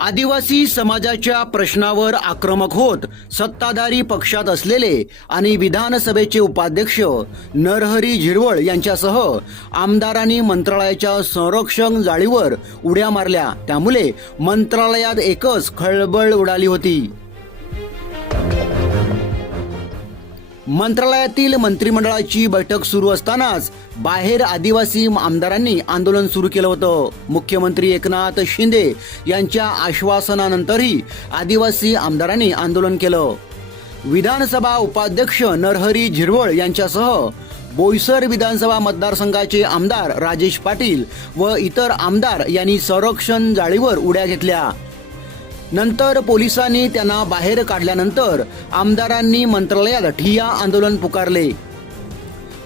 आदिवासी समाजाच्या प्रश्नावर आक्रमक होत सत्ताधारी पक्षात असलेले आणि विधानसभेचे उपाध्यक्ष नरहरी झिरवळ यांच्यासह आमदारांनी मंत्रालयाच्या संरक्षण जाळीवर उड्या मारल्या. त्यामुळे मंत्रालयात एकच खळबळ उडाली होती. मंत्रालयातील मंत्रिमंडळाची बैठक सुरू असतानाच बाहेर आदिवासी आमदारांनी आंदोलन सुरू केलं होतं. मुख्यमंत्री एकनाथ शिंदे यांच्या आश्वासनानंतरही आदिवासी आमदारांनी आंदोलन केलं. विधानसभा उपाध्यक्ष नरहरी झिरवळ यांच्यासह बोईसर विधानसभा मतदारसंघाचे आमदार राजेश पाटील व इतर आमदार यांनी संरक्षण जाळीवर उड्या घेतल्या. नंतर पोलिसांनी त्यांना बाहेर काढल्यानंतर आमदारांनी मंत्रालयात ठिया आंदोलन पुकारले.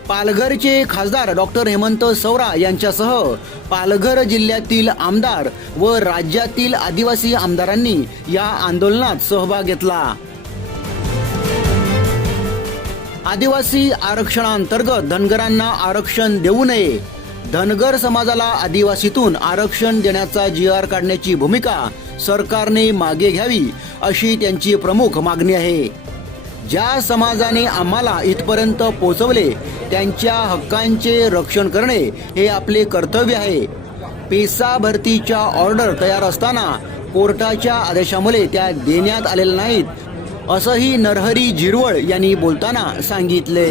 पालघरचे खासदार डॉक्टर हेमंत सौरा यांच्यासह पालघर जिल्ह्यातील आमदार व राज्यातील आदिवासी आमदारांनी या आंदोलनात सहभाग घेतला. आदिवासी आरक्षणांतर्गत धनगरांना आरक्षण देऊ नये. धनगर समाजाला आदिवासीतून आरक्षण देण्याचा जी आर काढण्याची भूमिका सरकारने मागे घ्यावी अशी त्यांची प्रमुख मागणी आहे. ज्या समाजाने आम्हाला इथपर्यंत पोहोचवले त्यांच्या हक्कांचे रक्षण करणे हे आपले कर्तव्य आहे. पेसा भरतीच्या ऑर्डर तयार असताना कोर्टाच्या आदेशामुळे त्या देण्यात आलेल्या नाहीत असंही नरहरी झिरवळ यांनी बोलताना सांगितले.